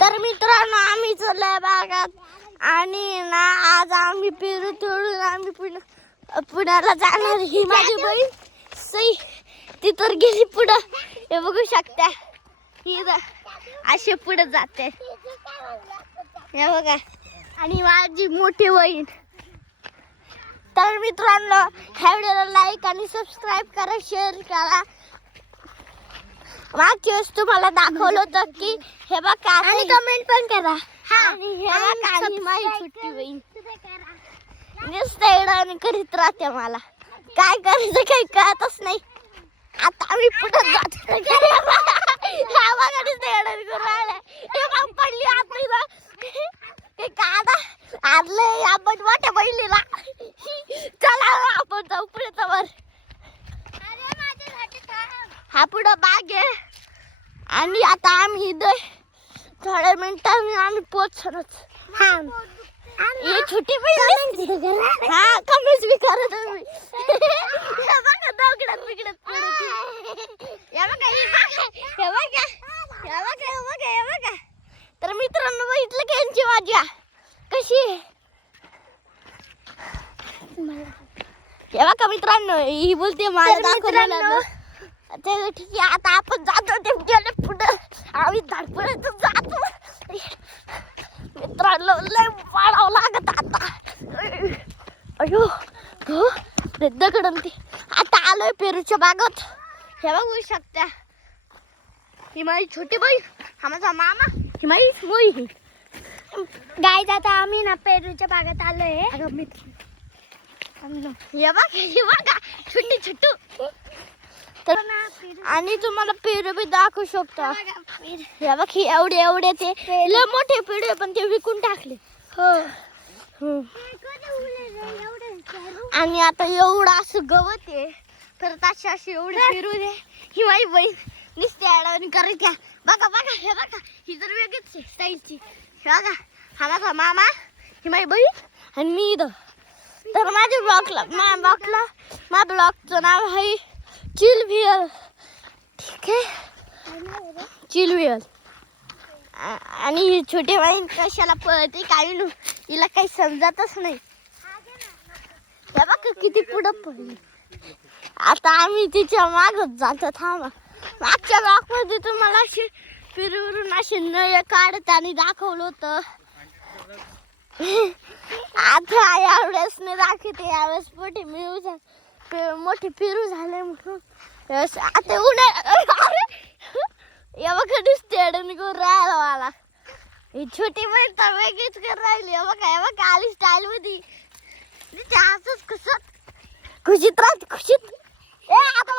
तर मित्रांनो आम्ही चाललोय बागात आणि ना आज आम्ही पेरू तोडून आम्ही पुण्याला जाणार. ही माझी बहीण सई ती तर गेली पुढं, हे बघू शकता. ही असे पुढे जाते हे बघा. आणि माझी मोठी बहीण. तर मित्रांनो ह्या व्हिडिओला लाईक आणि सबस्क्राईब करा, शेअर करा. मागच्या वेळेस तुम्हाला दाखवलं होतं की हे बघा आणि कमेंट पण करा. आणि हे बघा आणि माझी छोटी बहीण नुसतं करीत राहते. मला काय करायचं काही कळतच नाही. आता आम्ही पुढे जातो. पडली आता आदले आपण मोठ्या बहिणीला. चला आपण जाऊ पुढे तवर. हा पुढं बाग आहे आणि आता आम्ही इथं थोड्या मिनिटांनी आम्ही पोहोचलोच. ही छोटी बहीण हा कमीच बी करत तुम्ही. बघा दगडात बिगडत पडत. हे बघा हे बघा हे बघा हे बघा हे बघा. तर मित्रांनो बघितलं की यांची मजा कशी. हे बघा मित्रांनो ही बोलते मला दाखवलं. ठीक आहे आता आपण जातो ते गेले पुढं. आम्ही धाडपडत जातो. मित्रांनो लय पाडावं लागत आता. अयो दगड ते. आता आलोय पेरूच्या बागात. हे बघू शकता ही माझी छोटी बहीण, हा माझा मामा, ही माझी मोही. गाईज आता आम्ही ना पेरूच्या बागात आलोय. हे बघा छोटी छोटू. तर आणि तुम्हाला पेरू बी दाखवू शकतो. हे बघ एवढे एवढे ते लय मोठे पेरू पण ते विकून टाकले. हो आणि आता एवढं असं गवत आहे. तर तशी अशी एवढी पेरू दे. ही माझी बहीण नुसते अडवणी करायच्या. बघा बघा हे बघा ही तर वेगळीच स्टाईलची. हे बघा हा माझा मामा, ही माझी बहीण आणि मी इथं. तर माझ्या माझ्या ब्लॉगचं नाव आहे चिलवियल. ठीक आहे चिलवियल. आणि ही छोटी बहीण कशाला पळते काही नु हिला काही समजतच नाही. हे बघा किती पुढं पडली. आता आम्ही तिच्या मागच जातो. थांबा मागच्या ब्लॉगमध्ये तुम्हाला अशी फिरून असे नळ काढताना दाखवलं होतं. आता यावेळेस नाही दाखवते. यावेळेस मोठे पेरू झाले म्हणून आता या बघा दिसते करून राहिला मला. ही छोटी बहीण तर वेगळीच कर राहिली. बघा बघा आली स्टाईल मध्ये. असंच खुशीत राहते खुशीत. ए आता